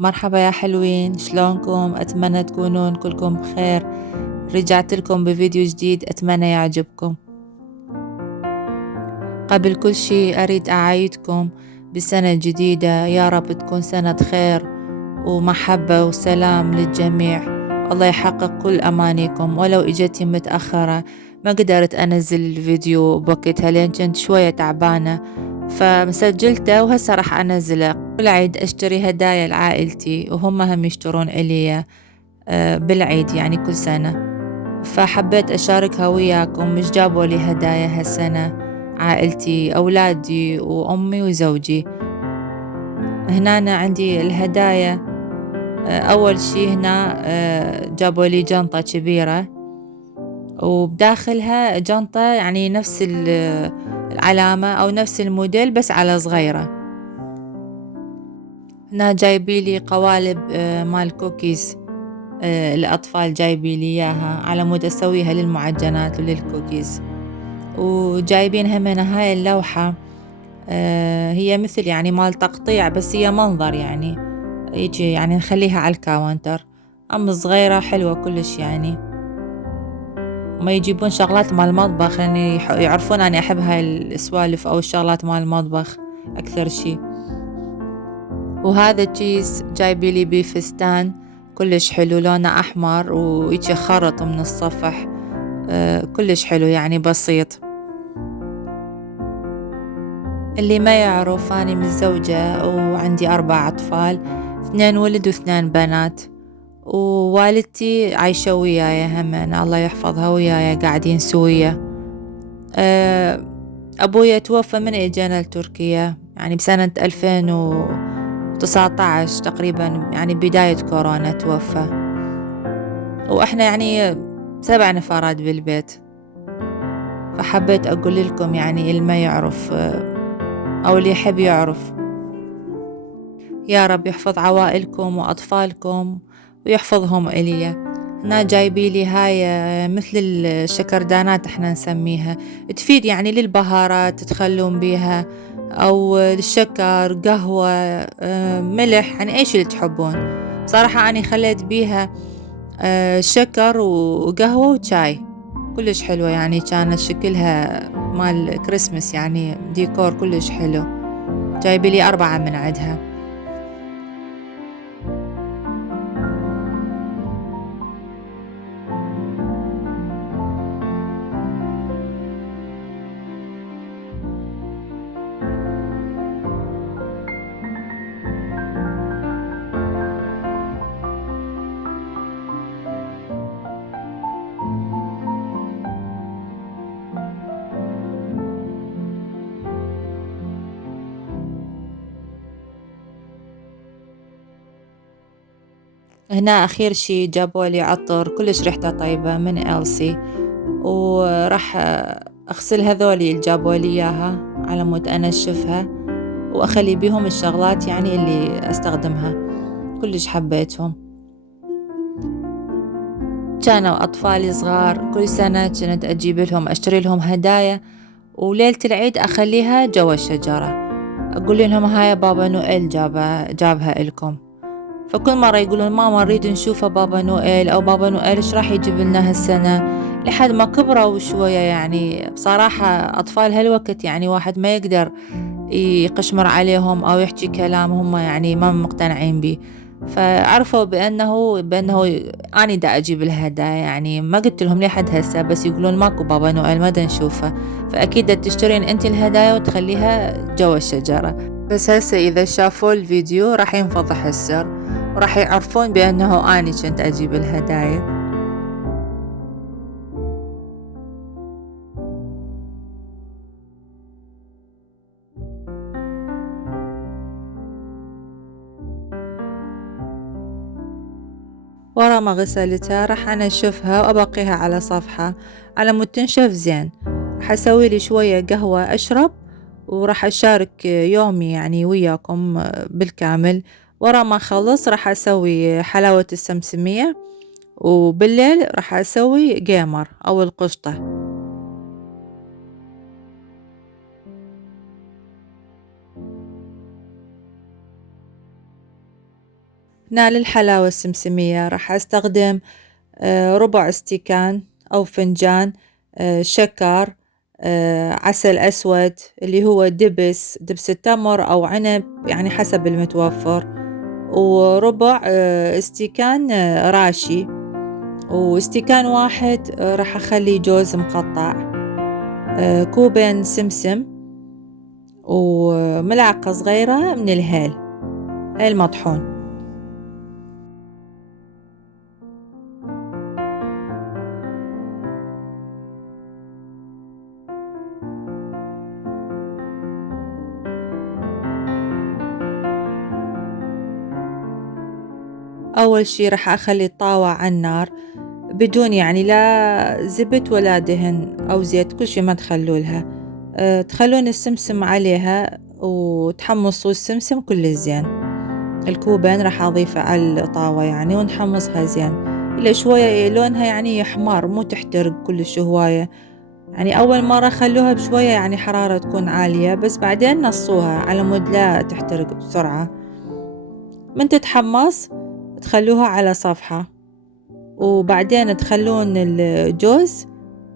مرحبا يا حلوين، شلونكم؟ أتمنى تكونون كلكم بخير. رجعت لكم بفيديو جديد أتمنى يعجبكم. قبل كل شي أريد أعايدكم بسنة جديدة، يا رب تكون سنة خير ومحبة وسلام للجميع. الله يحقق كل أمانيكم. ولو إجتي متأخرة ما قدرت أنزل الفيديو بوقتها لأن كنت شوية تعبانة، فمسجلته وهسه راح أنزله. كل عيد أشتري هدايا لعائلتي وهم هم يشترون إلي بالعيد يعني كل سنة، فحبيت أشاركها وياكم. مش جابوا لي هدايا هالسنة عائلتي، أولادي وأمي وزوجي. هنا أنا عندي الهدايا. أول شي هنا جابوا لي جنطة كبيرة وبداخلها جنطة يعني نفس العلامة أو نفس الموديل بس على صغيرة. هنا جايبي لي قوالب مال كوكيز. الأطفال جايبي لي إياها على مود أسويها للمعجنات وللكوكيز. وجايبين همنا هاي اللوحة، هي مثل يعني مال تقطيع بس هي منظر يعني يجي يعني نخليها على الكاونتر. صغيرة حلوة كلش يعني. ما يجيبون شغلات مال المطبخ يعني يعرفون أنا أحب هاي السوالف أو الشغلات مال المطبخ أكثر شي. وهذا الكيس جايبي لي بفستان كلش حلو، لونه أحمر ويجي خرط من الصفح. كلش حلو يعني بسيط. اللي ما يعرف أني متزوجة وعندي 4 أطفال، 2 ولد و2 بنات. ووالدتي عايشة وياي همين، الله يحفظها، وياي قاعدين سوية. أبويا توفى من إجينا لتركيا يعني بسنة 2019 تقريبا، يعني بداية كورونا توفى. وإحنا يعني 7 نفرات بالبيت. فحبيت أقول لكم يعني اللي ما يعرف أو اللي يحب يعرف. يا رب يحفظ عوائلكم وأطفالكم ويحفظهم إلي. هنا جايبي لي هاي مثل الشكردانات احنا نسميها، تفيد يعني للبهارات تخلون بيها أو الشكر، قهوة، ملح، يعني أي شي اللي تحبون. صراحة أنا خليت بيها شكر وقهوة وشاي. كلش حلوة يعني، كانت شكلها مال كريسمس يعني ديكور كلش حلو. جايبي لي 4 من عندها. هنا أخير شي جابوا لي عطر كلش ريحته طيبة من إلسي، وراح أغسل هذولي اللي جابوا لي إياها على مود أنشفها وأخلي بيهم الشغلات يعني اللي أستخدمها. كلش حبيتهم. كانوا أطفالي صغار كل سنة كنت أجيب لهم أشتري لهم هدايا، وليلة العيد أخليها جوا الشجرة، أقول لهم هاي بابا نوئيل جابها إلكم. فكل مرة يقولون ماما نريد نشوفه بابا نوئيل أو بابا نوئيل إيش راح يجيب لنا هالسنة. لحد ما كبروا شوية يعني. بصراحة أطفال هالوقت يعني واحد ما يقدر يقشمر عليهم أو يحكي كلام هم يعني ما مقتنعين به. فعرفوا بأنه أنا دا أجيب الهدايا، يعني ما قلت لهم لحد هسه، بس يقولون ماكو بابا نوئيل ما دا نشوفه، فأكيد دا تشترين أنت الهدايا وتخليها جوا الشجرة. بس هسه إذا شافوا الفيديو راح ينفضح السر وراح يعرفون بأنه أنا كنت أجيب الهدايا. ورا ما غسلتها راح أنشفها وأبقيها على صفحة على مود تنشف زين. راح أسوي لي شوية قهوة أشرب، وراح أشارك يومي يعني وياكم بالكامل. ورا ما أخلص راح أسوي حلاوة السمسمية، وبالليل راح أسوي جيمر أو القشطة. هنا للحلاوة السمسمية راح أستخدم ربع استكان أو فنجان شكر، عسل أسود اللي هو دبس التمر أو عنب يعني حسب المتوفر، وربع استكان راشي، واستكان واحد راح أخلي جوز مقطع، كوبين سمسم، وملعقة صغيرة من الهيل مطحون. أول شي راح أخلي الطاوة على النار بدون يعني لا زبت ولا دهن أو زيت، كل شي ما تخلولها، تخلون السمسم عليها وتحمصوا السمسم كل زين. الكوبين راح أضيفه على الطاوة يعني ونحمصها زين إلى شوية لونها يعني يحمر، مو تحترق كلش هواية، يعني أول مرة خلوها بشوية يعني حرارة تكون عالية، بس بعدين نصوها على مود لا تحترق بسرعة. من تتحمص تخلوها على صفحة، وبعدين تخلون الجوز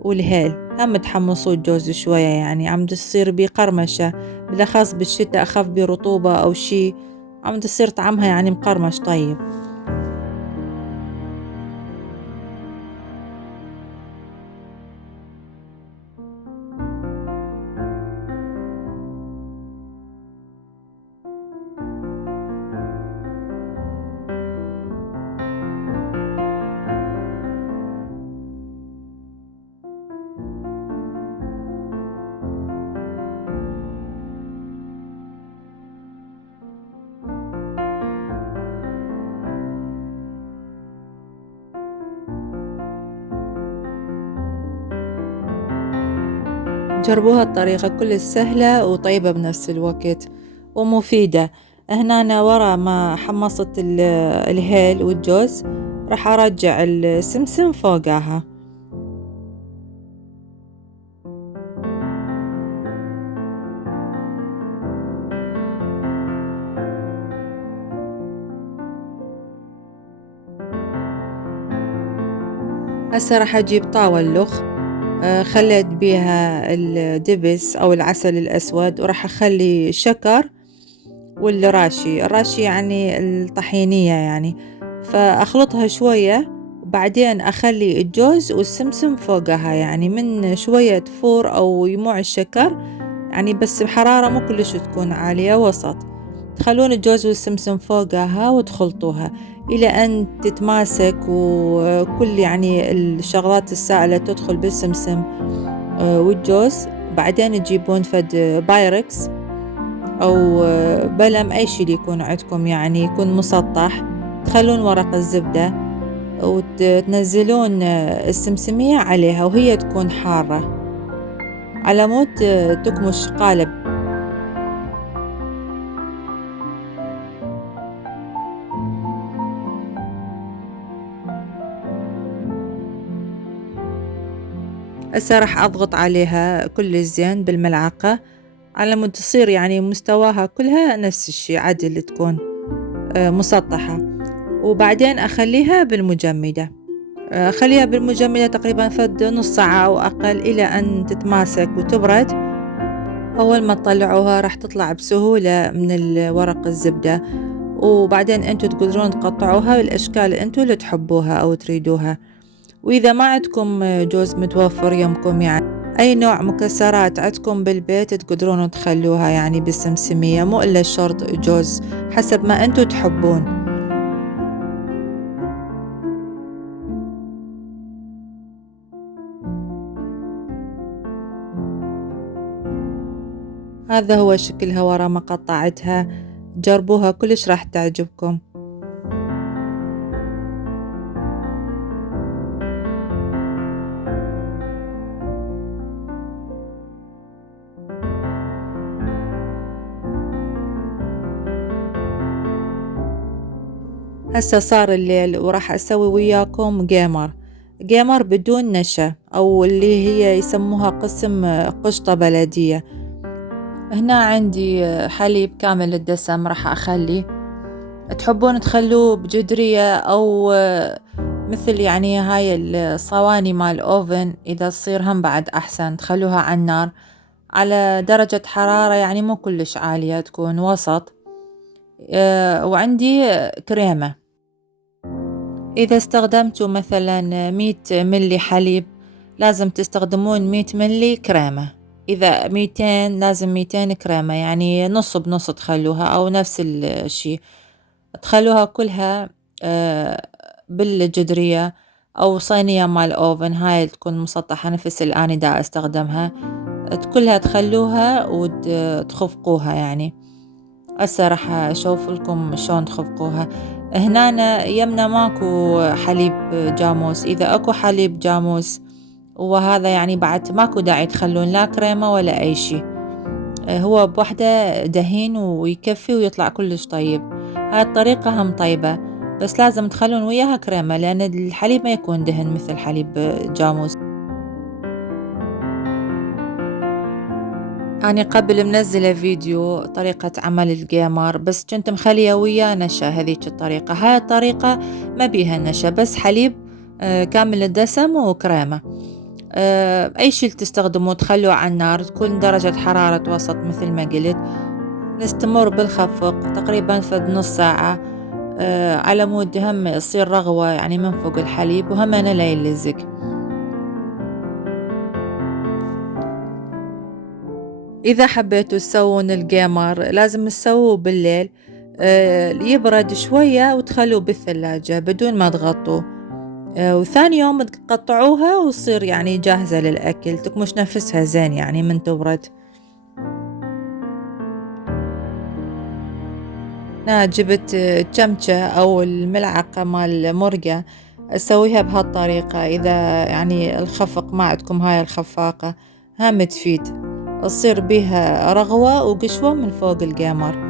والهيل هم تحمصوا الجوز شوية، يعني عم تصير بقرمشة، بالأخص بالشتاء أخف برطوبة أو شي عم تصير طعمها يعني مقرمش طيب. جربوها الطريقة كل سهلة وطيبة بنفس الوقت ومفيدة. هنا أنا ورا ما حمصت الهيل والجوز راح أرجع السمسم فوقها. هسه راح أجيب طاوة اللخ، خليت بيها الدبس أو العسل الأسود، وراح أخلي شكر الراشي يعني الطحينية يعني، فأخلطها شوية وبعدين أخلي الجوز والسمسم فوقها، يعني من شوية تفور أو يموع الشكر يعني، بس بحرارة مو كلش تكون عالية، وسط. تخلون الجوز والسمسم فوقها وتخلطوها إلى أن تتماسك وكل يعني الشغلات السائلة تدخل بالسمسم والجوز. بعدين تجيبون فد بايركس أو بلم أي شي اللي يكون عندكم يعني يكون مسطح، تخلون ورق الزبدة وتنزلون السمسمية عليها وهي تكون حارة على مود تكمش قالب. هسه راح أضغط عليها كل زين بالملعقة على مود تصير يعني مستواها كلها نفس الشي عدل، تكون مسطحة، وبعدين أخليها بالمجمدة، أخليها بالمجمدة تقريبا فد نص ساعة أو أقل إلى أن تتماسك وتبرد. أول ما تطلعوها راح تطلع بسهولة من ورق الزبدة، وبعدين أنتوا تقدرون تقطعوها بالأشكال اللي أنتوا اللي تحبوها أو تريدوها. وإذا ما عندكم جوز متوفر يمكم يعني أي نوع مكسرات عندكم بالبيت تقدرون تخلوها يعني بالسمسمية، مو إلا الشرط جوز، حسب ما أنتوا تحبون. هذا هو شكلها ورا ما قطعتها، جربوها كلش راح تعجبكم. هسه صار الليل وراح أسوي وياكم جيمر بدون نشا، أو اللي هي يسموها قسم قشطة بلدية. هنا عندي حليب كامل الدسم راح أخلي، تحبون تخلوه بجدرية أو مثل يعني هاي الصواني مال أوفن، إذا تصير هم بعد أحسن تخلوها على النار على درجة حرارة يعني مو كلش عالية، تكون وسط. وعندي كريمة، إذا استخدمتوا مثلا 100 ملي حليب لازم تستخدمون 100 ملي كريمة، إذا 200 لازم 200 كريمة، يعني نص بنص تخلوها، أو نفس الشي تخلوها كلها بالجدرية أو صينية مال أوفن، هاي تكون مسطحة نفس اللي أنا دا استخدمها، كلها تخلوها وتخفقوها. يعني هسه راح اشوف لكم شلون تخفقوها. هنا يمنا ماكو حليب جاموس، اذا اكو حليب جاموس وهذا يعني بعد ماكو داعي تخلون لا كريمة ولا اي شي، هو بوحدة دهين ويكفي ويطلع كلش طيب. هاي الطريقة هم طيبة، بس لازم تخلون وياها كريمة لأن الحليب ما يكون دهن مثل حليب جاموس. أنا قبل منزلة فيديو طريقة عمل الجيمر، بس كنت مخلية وياه نشا. هذيك الطريقة، هاي الطريقة ما بيها نشا، بس حليب كامل الدسم وكريمة. أي شي تستخدموه تخلوه على النار، تكون درجة حرارة وسط مثل ما قلت. نستمر بالخفق تقريبا فد نص ساعة، على مود هم يصير رغوة يعني من فوق الحليب، وهم أنا لا يلزق. إذا حبيتوا تسوون الجيمر لازم تسووه بالليل، يبرد شوية وتخلوه بالثلاجة بدون ما تغطوه، وثاني يوم تقطعوها وتصير يعني جاهزة للأكل، تكمش نفسها زين يعني من تبرد. أنا جبت الشمشة أو الملعقة مال مرقة أسويها بهالطريقة. إذا يعني الخفق ما عندكم هاي الخفاقة هم تفيد، تصير بيها رغوة وقشوة من فوق الجيمر.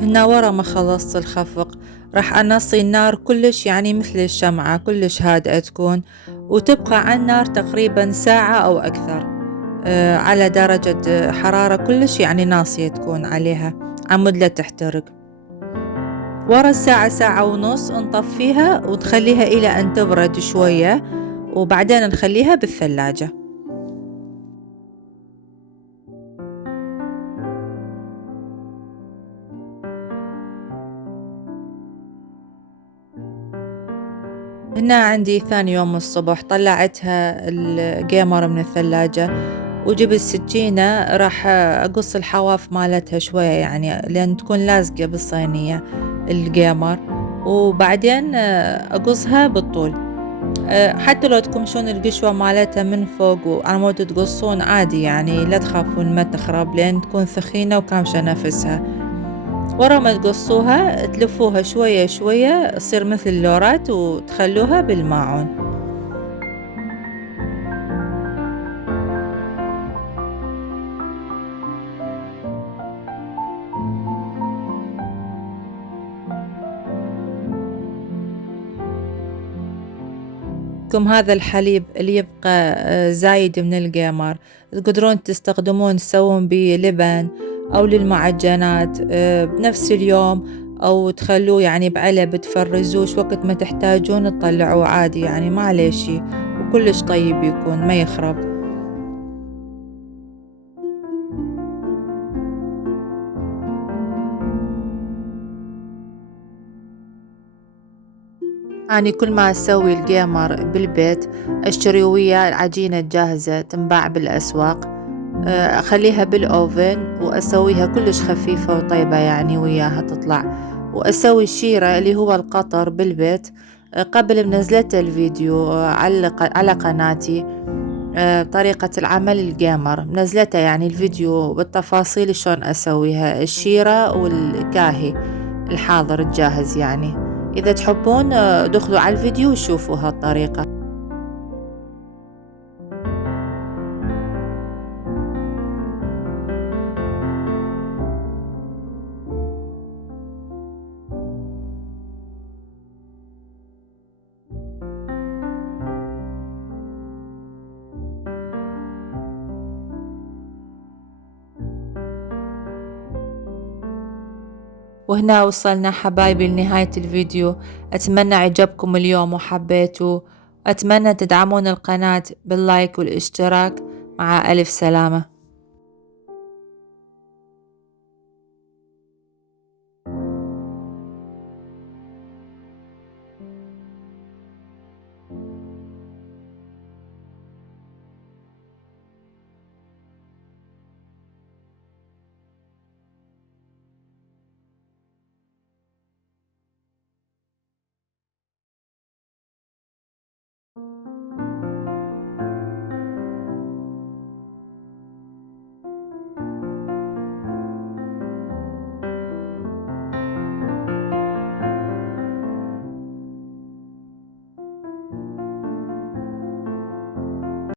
هنا ورا ما خلصت الخفق راح أنصي النار كلش، يعني مثل الشمعة كلش هادئة تكون، وتبقى على النار تقريبا ساعة أو أكثر، على درجة حرارة كلش يعني ناصية تكون عليها عمود لا تحترق. ورا الساعة ساعة ونص نطفيها وتخليها إلى أن تبرد شوية، وبعدين نخليها بالثلاجة. هنا عندي ثاني يوم الصبح طلعتها الجيمر من الثلاجة، وجبت سكينة راح أقص الحواف مالتها شوية يعني لأن تكون لازقة بالصينية الجيمر، وبعدين أقصها بالطول. حتى لو تكمشون القشوة مالتها من فوق وعلى مود تقصون عادي، يعني لا تخافون ما تخرب لأن تكون ثخينة وكامشة نفسها. ورا ما تقصوها تلفوها شوية شوية تصير مثل اللورات وتخلوها بالماعون. كم هذا الحليب اللي يبقى زايد من القمر تقدرون تستخدمون تسوون بيه لبن أو للمعجنات بنفس اليوم، أو تخلوه يعني بعلب تفرزوش وقت ما تحتاجون تطلعوه عادي، يعني ما عليه شي وكلش طيب يكون ما يخرب. أنا كل ما أسوي الجيمر بالبيت أشتري وياه عجينة جاهزة تنباع بالأسواق، أخليها بالأوفن وأسويها كلش خفيفة وطيبة يعني وياها تطلع. وأسوي الشيرة اللي هو القطر بالبيت، قبل منزلت الفيديو على قناتي، طريقة العمل الجيمر منزلته يعني الفيديو بالتفاصيل شلون أسويها الشيرة والكاهي الحاضر الجاهز يعني. إذا تحبون دخلوا على الفيديو وشوفوا هالطريقة. وهنا وصلنا حبايبي لنهاية الفيديو. أتمنى عجبكم اليوم وحبيتوا. أتمنى تدعمون القناة باللايك والاشتراك. مع ألف سلامة.